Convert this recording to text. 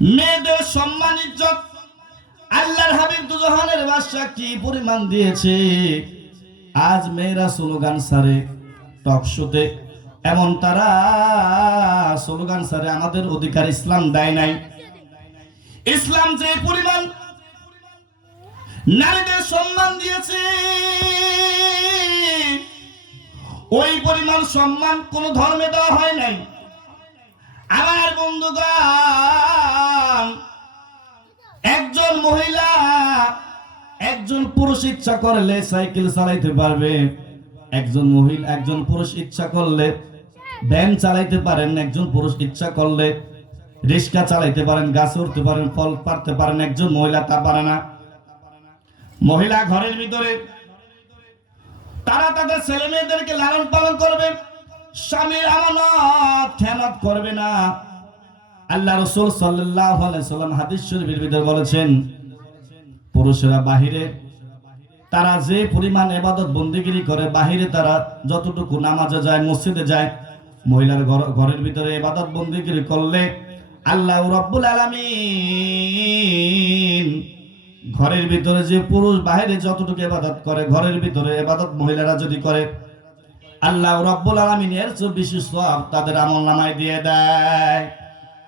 মেয়েদের সম্মান ইজ্জত আল্লাহর হাবিব দুজাহানের বাদশা কি পরিমাণ দিয়েছে। আজ মেয়েরা স্লোগান সারে টক শোতে, এমন তারা স্লোগান সারে আমাদের অধিকার ইসলাম দেয় নাই। ইসলাম যে পরিমাণ নারীদের সম্মান দিয়েছে, ওই পরিমাণ সম্মান কোন ধর্মে দেওয়া হয় নাই। আমার বন্ধুগণ, একজন মহিলা একজন পুরুষ ইচ্ছা করলে সাইকেল চালাইতে পারবে, একজন পুরুষ ইচ্ছা করলে ভ্যান চালাইতে পারেন, একজন পুরুষ ইচ্ছা করলে রিক্সা চালাইতে পারেন, গাছ উঠতে পারেন, ফল পাড়তে পারেন, একজন মহিলা তা পারে না। মহিলা ঘরের ভিতরে তারা তাদের ছেলে মেয়েদেরকে লালন পালন করবে, স্বামীর আমানত খেয়ানত করবে না। আল্লাহ রাসূল সাল্লাল্লাহু আলাইহি সাল্লাম হাদিস শরীফের ভিতরে বলেছেন, পুরুষেরা বাহিরে তারা যে পরিমাণ ইবাদত বন্দেগী করে, বাহিরে তারা যতটুকু নামাজে যায়, মসজিদে যায়, মহিলার ঘরের ভিতরে ইবাদত বন্দেগী করলে আল্লাহ রাব্বুল আলামিন ঘরের ভিতরে যে পুরুষ বাহিরে যতটুকু ইবাদত করে, ঘরের ভিতরে ইবাদত মহিলারা যদি করে, আল্লাহ রাব্বুল আলামিন এর চেয়ে বেশি সওয়াব তাদের আমলনামায় দিয়ে দেয়।